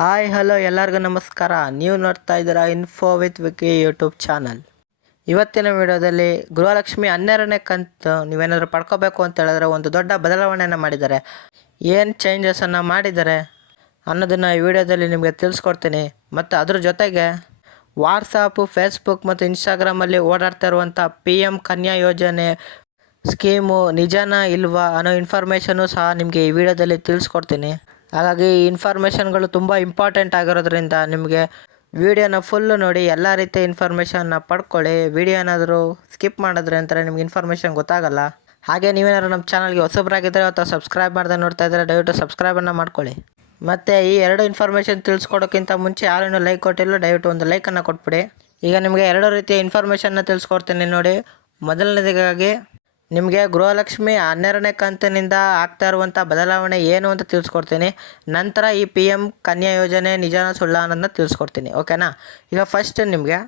Hi hello ಎಲ್ಲರಿಗೂ ನಮಸ್ಕಾರ. ನೀವು ನೋಡ್ತಾ ಇದ್ದೀರಾ info with Vicky YouTube channel. ಇವತ್ತಿನ ವಿಡಿಯೋದಲ್ಲಿ ಗೃಹಲಕ್ಷ್ಮಿ 12ನೇ ಕಂತು ನೀವೇನಾದರೂ ಪಡ್ಕೋಬೇಕು ಅಂತ ಹೇಳಿದ್ರೆ ಒಂದು ದೊಡ್ಡ ಬದಲಾವಣೆಯನ್ನು ಮಾಡಿದ್ದಾರೆ. ಏನು ಚೇಂಜಸನ್ನು ಮಾಡಿದ್ದಾರೆ ಅನ್ನೋದನ್ನು ಈ ವಿಡಿಯೋದಲ್ಲಿ ನಿಮಗೆ ತಿಳಿಸ್ಕೊಡ್ತೀನಿ. ಮತ್ತು ಅದ್ರ ಜೊತೆಗೆ ವಾಟ್ಸಾಪು, ಫೇಸ್ಬುಕ್ ಮತ್ತು ಇನ್ಸ್ಟಾಗ್ರಾಮಲ್ಲಿ ಓಡಾಡ್ತಾ ಇರುವಂಥ PM ಕನ್ಯಾ ಯೋಜನೆ ಸ್ಕೀಮು ನಿಜನಾ ಇಲ್ವಾ ಅನ್ನೋ ಇನ್ಫಾರ್ಮೇಷನ್ನು ಸಹ ನಿಮಗೆ ಈ ವಿಡಿಯೋದಲ್ಲಿ ತಿಳಿಸ್ಕೊಡ್ತೀನಿ. ಹಾಗಾಗಿ ಈ ಇನ್ಫಾರ್ಮೇಷನ್ಗಳು ತುಂಬ ಇಂಪಾರ್ಟೆಂಟ್ ಆಗಿರೋದ್ರಿಂದ ನಿಮಗೆ ವಿಡಿಯೋನ ಫುಲ್ಲು ನೋಡಿ ಎಲ್ಲ ರೀತಿಯ ಇನ್ಫಾರ್ಮೇಷನ್ನ ಪಡ್ಕೊಳ್ಳಿ. ವಿಡಿಯೋ ಏನಾದರೂ ಸ್ಕಿಪ್ ಮಾಡಿದ್ರೆ ಅಂತಾರೆ ನಿಮ್ಗೆ ಇನ್ಫಾರ್ಮೇಷನ್ ಗೊತ್ತಾಗಲ್ಲ. ಹಾಗೆ ನೀವೇನಾದ್ರು ನಮ್ಮ ಚಾನಲ್ಗೆ ಹೊಸಬರಾಗಿದ್ದರೆ ಅಥವಾ ಸಬ್ಸ್ಕ್ರೈಬ್ ಮಾಡದೆ ನೋಡ್ತಾ ಇದ್ದರೆ ದಯವಿಟ್ಟು ಸಬ್ಸ್ಕ್ರೈಬನ್ನು ಮಾಡ್ಕೊಳ್ಳಿ. ಮತ್ತು ಈ ಎರಡು ಇನ್ಫಾರ್ಮೇಷನ್ ತಿಳಿಸ್ಕೊಡೋಕ್ಕಿಂತ ಮುಂಚೆ ಯಾರೇನು ಲೈಕ್ ಕೊಟ್ಟಿಲ್ಲ ದಯವಿಟ್ಟು ಒಂದು ಲೈಕನ್ನು ಕೊಟ್ಬಿಡಿ. ಈಗ ನಿಮಗೆ ಎರಡು ರೀತಿಯ ಇನ್ಫಾರ್ಮೇಷನ್ನ ತಿಳಿಸ್ಕೊಡ್ತೀನಿ ನೋಡಿ. ಮೊದಲನೇದಾಗಿ ನಿಮಗೆ ಗೃಹಲಕ್ಷ್ಮಿ 12ನೇ ಕಂತಿನಿಂದ ಆಗ್ತಾ ಇರುವಂಥ ಬದಲಾವಣೆ ಏನು ಅಂತ ತಿಳಿಸ್ಕೊಡ್ತೀನಿ. ನಂತರ ಈ PM ಕನ್ಯಾ ಯೋಜನೆ ನಿಜನಾ ಸುಳ್ಳ ಅನ್ನೋದನ್ನ ತಿಳಿಸ್ಕೊಡ್ತೀನಿ, ಓಕೆನಾ. ಈಗ ಫಸ್ಟ್ ನಿಮಗೆ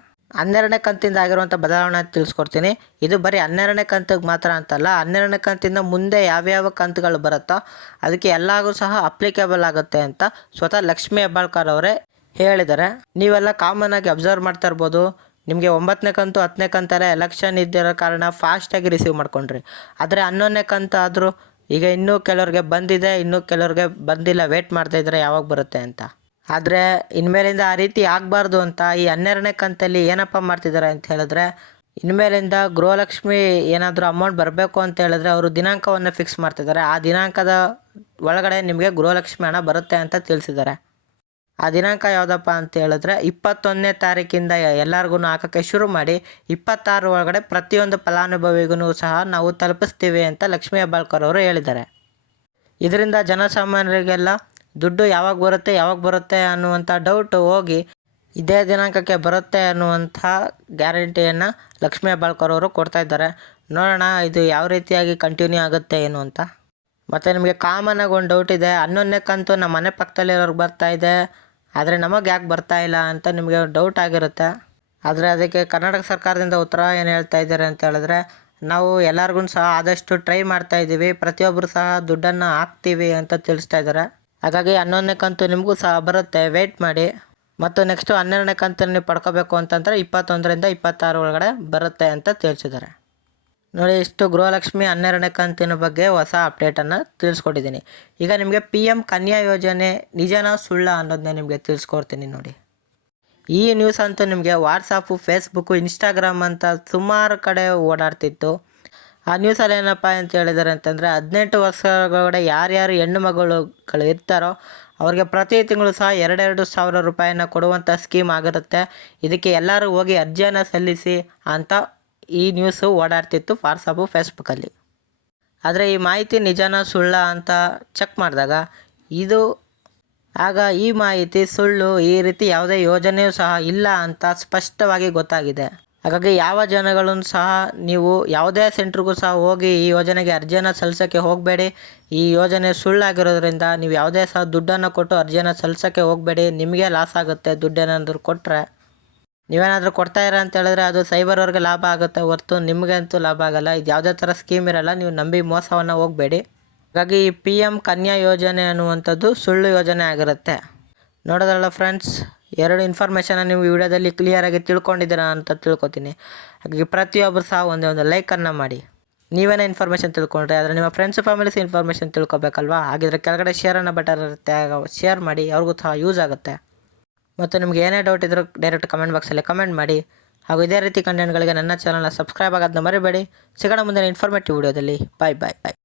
12ನೇ ಕಂತಿಂದ ಆಗಿರುವಂಥ ಬದಲಾವಣೆ ತಿಳಿಸ್ಕೊಡ್ತೀನಿ. ಇದು ಬರೀ 12ನೇ ಕಂತಿಗೆ ಮಾತ್ರ ಅಂತಲ್ಲ, 12ನೇ ಕಂತಿಂದ ಮುಂದೆ ಯಾವ್ಯಾವ ಕಂತುಗಳು ಬರುತ್ತೋ ಅದಕ್ಕೆ ಎಲ್ಲರಿಗೂ ಸಹ ಅಪ್ಲಿಕೇಬಲ್ ಆಗುತ್ತೆ ಅಂತ ಸ್ವತಃ ಲಕ್ಷ್ಮೀ ಹೆಬ್ಬಾಳ್ಕರ್ ಅವರೇ ಹೇಳಿದ್ದಾರೆ. ನೀವೆಲ್ಲ ಕಾಮನ್ ಆಗಿ ಅಬ್ಸರ್ವ್ ಮಾಡ್ತಾ ಇರ್ಬೋದು. ನಿಮಗೆ 9ನೇ ಕಂತು 10ನೇ ಕಂತೆಲ್ಲ ಎಲೆಕ್ಷನ್ ಇದ್ದಿರೋ ಕಾರಣ ಫಾಸ್ಟಾಗಿ ರಿಸೀವ್ ಮಾಡ್ಕೊಂಡ್ರಿ. ಆದರೆ 11ನೇ ಕಂತು ಆದರೂ ಈಗ ಇನ್ನೂ ಕೆಲವ್ರಿಗೆ ಬಂದಿದೆ, ಇನ್ನೂ ಕೆಲವ್ರಿಗೆ ಬಂದಿಲ್ಲ, ವೇಟ್ ಮಾಡ್ತಾಯಿದ್ರೆ ಯಾವಾಗ ಬರುತ್ತೆ ಅಂತ. ಆದರೆ ಇನ್ಮೇಲಿಂದ ಆ ರೀತಿ ಆಗಬಾರ್ದು ಅಂತ ಈ 12ನೇ ಕಂತಲ್ಲಿ ಏನಪ್ಪ ಮಾಡ್ತಿದ್ದಾರೆ ಅಂತ ಹೇಳಿದ್ರೆ, ಇನ್ಮೇಲಿಂದ ಗೃಹಲಕ್ಷ್ಮಿ ಏನಾದರೂ ಅಮೌಂಟ್ ಬರಬೇಕು ಅಂತ ಹೇಳಿದ್ರೆ ಅವರು ದಿನಾಂಕವನ್ನು ಫಿಕ್ಸ್ ಮಾಡ್ತಿದ್ದಾರೆ. ಆ ದಿನಾಂಕದ ಒಳಗಡೆ ನಿಮಗೆ ಗೃಹಲಕ್ಷ್ಮಿ ಹಣ ಬರುತ್ತೆ ಅಂತ ತಿಳಿಸಿದ್ದಾರೆ. ಆ ದಿನಾಂಕ ಯಾವುದಪ್ಪ ಅಂತ ಹೇಳಿದ್ರೆ 21ನೇ ತಾರೀಕಿಂದ ಎಲ್ಲರಿಗೂ ಹಾಕೋಕ್ಕೆ ಶುರು ಮಾಡಿ 26 ಒಳಗಡೆ ಪ್ರತಿಯೊಂದು ಫಲಾನುಭವಿಗೂ ಸಹ ನಾವು ತಲುಪಿಸ್ತೀವಿ ಅಂತ ಲಕ್ಷ್ಮೀ ಹೆಬ್ಬಾಳ್ಕರ್ ಅವರು ಹೇಳಿದ್ದಾರೆ. ಇದರಿಂದ ಜನಸಾಮಾನ್ಯರಿಗೆಲ್ಲ ದುಡ್ಡು ಯಾವಾಗ ಬರುತ್ತೆ ಅನ್ನುವಂಥ ಡೌಟು ಹೋಗಿ ಇದೇ ದಿನಾಂಕಕ್ಕೆ ಬರುತ್ತೆ ಅನ್ನುವಂಥ ಗ್ಯಾರಂಟಿಯನ್ನು ಲಕ್ಷ್ಮೀ ಹೆಬ್ಬಾಳ್ಕರ್ ಅವರು ಕೊಡ್ತಾಯಿದ್ದಾರೆ. ನೋಡೋಣ ಇದು ಯಾವ ರೀತಿಯಾಗಿ ಕಂಟಿನ್ಯೂ ಆಗುತ್ತೆ ಏನು ಅಂತ. ಮತ್ತು ನಿಮಗೆ ಕಾಮನಾಗಿ ಒಂದು ಡೌಟ್ ಇದೆ, 11ನೇ ಕಂತು ನಮ್ಮ ಮನೆ ಪಕ್ಕದಲ್ಲಿರೋರ್ಗೆ ಬರ್ತಾಯಿದೆ ಆದರೆ ನಮಗೆ ಯಾಕೆ ಬರ್ತಾಯಿಲ್ಲ ಅಂತ ನಿಮಗೆ ಡೌಟ್ ಆಗಿರುತ್ತೆ. ಆದರೆ ಅದಕ್ಕೆ ಕರ್ನಾಟಕ ಸರ್ಕಾರದಿಂದ ಉತ್ತರ ಏನು ಹೇಳ್ತಾ ಇದ್ದಾರೆ ಅಂತ ಹೇಳಿದ್ರೆ, ನಾವು ಎಲ್ಲರಿಗೂ ಸಹ ಆದಷ್ಟು ಟ್ರೈ ಮಾಡ್ತಾಯಿದ್ದೀವಿ, ಪ್ರತಿಯೊಬ್ಬರು ಸಹ ದುಡ್ಡನ್ನು ಹಾಕ್ತೀವಿ ಅಂತ ತಿಳಿಸ್ತಾ ಇದ್ದಾರೆ. ಹಾಗಾಗಿ 11ನೇ ಕಂತು ನಿಮಗೂ ಸಹ ಬರುತ್ತೆ, ವೆಯ್ಟ್ ಮಾಡಿ. ಮತ್ತು ನೆಕ್ಸ್ಟು 12ನೇ ಕಂತನ್ನು ನೀವು ಪಡ್ಕೋಬೇಕು ಅಂತಂದರೆ 21ರಿಂದ 26 ಒಳಗಡೆ ಬರುತ್ತೆ ಅಂತ ತಿಳಿಸಿದ್ದಾರೆ. ನೋಡಿ, ಇಷ್ಟು ಗೃಹಲಕ್ಷ್ಮಿ 12ನೇ ಕಂತಿನ ಬಗ್ಗೆ ಹೊಸ ಅಪ್ಡೇಟನ್ನು ತಿಳಿಸ್ಕೊಟ್ಟಿದ್ದೀನಿ. ಈಗ ನಿಮಗೆ PM ಕನ್ಯಾ ಯೋಜನೆ ನಿಜನಾ ಸುಳ್ಳ ಅನ್ನೋದನ್ನ ನಿಮಗೆ ತಿಳಿಸ್ಕೊಡ್ತೀನಿ ನೋಡಿ. ಈ ನ್ಯೂಸ್ ಅಂತೂ ನಿಮಗೆ ವಾಟ್ಸಾಪು, ಫೇಸ್ಬುಕ್ಕು, ಇನ್ಸ್ಟಾಗ್ರಾಮ್ ಅಂತ ಸುಮಾರು ಕಡೆ ಓಡಾಡ್ತಿತ್ತು. ಆ ನ್ಯೂಸಲ್ಲಿ ಏನಪ್ಪ ಅಂತ ಹೇಳಿದ್ದಾರೆ ಅಂತಂದರೆ, 18 ವರ್ಷದೊಳಗಡೆ ಯಾರ್ಯಾರು ಹೆಣ್ಣು ಮಗಳುಗಳು ಇರ್ತಾರೋ ಅವ್ರಿಗೆ ಪ್ರತಿ ತಿಂಗಳು ಸಹ 2,000 ರೂಪಾಯಿನ ಕೊಡುವಂಥ ಸ್ಕೀಮ್ ಆಗಿರುತ್ತೆ. ಇದಕ್ಕೆ ಎಲ್ಲರೂ ಹೋಗಿ ಅರ್ಜಿಯನ್ನು ಸಲ್ಲಿಸಿ ಅಂತ ಈ ನ್ಯೂಸು ಓಡಾಡ್ತಿತ್ತು ವಾಟ್ಸಪ್ಪು, ಫೇಸ್ಬುಕ್ಕಲ್ಲಿ. ಆದರೆ ಈ ಮಾಹಿತಿ ನಿಜನಾ ಸುಳ್ಳ ಅಂತ ಚೆಕ್ ಮಾಡಿದಾಗ ಈ ಮಾಹಿತಿ ಸುಳ್ಳು, ಈ ರೀತಿ ಯಾವುದೇ ಯೋಜನೆಯೂ ಸಹ ಇಲ್ಲ ಅಂತ ಸ್ಪಷ್ಟವಾಗಿ ಗೊತ್ತಾಗಿದೆ. ಹಾಗಾಗಿ ಯಾವ ಜನಗಳನ್ನು ಸಹ ನೀವು ಯಾವುದೇ ಸೆಂಟ್ರಿಗೂ ಸಹ ಹೋಗಿ ಈ ಯೋಜನೆಗೆ ಅರ್ಜಿಯನ್ನು ಸಲ್ಲಿಸೋಕ್ಕೆ ಹೋಗಬೇಡಿ. ಈ ಯೋಜನೆ ಸುಳ್ಳಾಗಿರೋದ್ರಿಂದ ನೀವು ಯಾವುದೇ ಸಹ ದುಡ್ಡನ್ನು ಕೊಟ್ಟು ಅರ್ಜಿಯನ್ನು ಸಲ್ಲಿಸೋಕ್ಕೆ ಹೋಗಬೇಡಿ. ನಿಮಗೆ ಲಾಸ್ ಆಗುತ್ತೆ. ದುಡ್ಡೇನಾದರೂ ಕೊಟ್ಟರೆ, ನೀವೇನಾದರೂ ಕೊಡ್ತಾಯಿರ ಅಂತ ಹೇಳಿದ್ರೆ ಅದು ಸೈಬರ್ ಅವ್ರಿಗೆ ಲಾಭ ಆಗುತ್ತೆ ಹೊರತು ನಿಮಗಂತೂ ಲಾಭ ಆಗಲ್ಲ. ಇದು ಯಾವುದೇ ಥರ ಸ್ಕೀಮ್ ಇರಲ್ಲ, ನೀವು ನಂಬಿ ಮೋಸವನ್ನು ಹೋಗಬೇಡಿ. ಹಾಗಾಗಿ ಈ PM ಕನ್ಯಾ ಯೋಜನೆ ಅನ್ನುವಂಥದ್ದು ಸುಳ್ಳು ಯೋಜನೆ ಆಗಿರುತ್ತೆ. ನೋಡೋದ್ರಲ್ಲ ಫ್ರೆಂಡ್ಸ್, ಎರಡು ಇನ್ಫಾರ್ಮೇಷನ್ನ ನೀವು ವಿಡಿಯೋದಲ್ಲಿ ಕ್ಲಿಯರಾಗಿ ತಿಳ್ಕೊಂಡಿದ್ದೀರಾ ಅಂತ ತಿಳ್ಕೊತೀನಿ. ಹಾಗಾಗಿ ಪ್ರತಿಯೊಬ್ಬರು ಸಹ ಒಂದೇ ಲೈಕನ್ನು ಮಾಡಿ. ನೀವೇನೇ ಇನ್ಫಾರ್ಮೇಷನ್ ತಿಳ್ಕೊಂಡ್ರೆ ಆದರೆ ನಿಮ್ಮ ಫ್ರೆಂಡ್ಸ್ ಫ್ಯಾಮಿಲೀಸ್ ಇನ್ಫಾರ್ಮೇಷನ್ ತಿಳ್ಕೊಬೇಕಲ್ವಾ. ಹಾಗಿದ್ರೆ ಕೆಳಗಡೆ ಶೇರನ್ನು ಬಟನ್ ಇರುತ್ತೆ, ಶೇರ್ ಮಾಡಿ, ಅವ್ರಿಗೂ ಸಹ ಯೂಸ್ ಆಗುತ್ತೆ. ಮತ್ತು ನಿಮ್ಗೆ ಏನೇ ಡೌಟ್ ಇದ್ದರೂ ಡೈರೆಕ್ಟ್ ಕಮೆಂಟ್ ಬಾಕ್ಸಲ್ಲಿ ಕಮೆಂಟ್ ಮಾಡಿ. ಹಾಗೂ ಇದೇ ರೀತಿ ಕಂಟೆಂಟ್ಗಳಿಗೆ ನನ್ನ ಚಾನಲ್ನ ಸಬ್ಸ್ಕ್ರೈಬ್ ಆಗೋದನ್ನ ಮರಿಬೇಡಿ. ಸಿಗೋಣ ಮುಂದಿನ ಇನ್ಫಾರ್ಮೇಟಿವ್ ವಿಡಿಯೋದಲ್ಲಿ. ಬಾಯ್.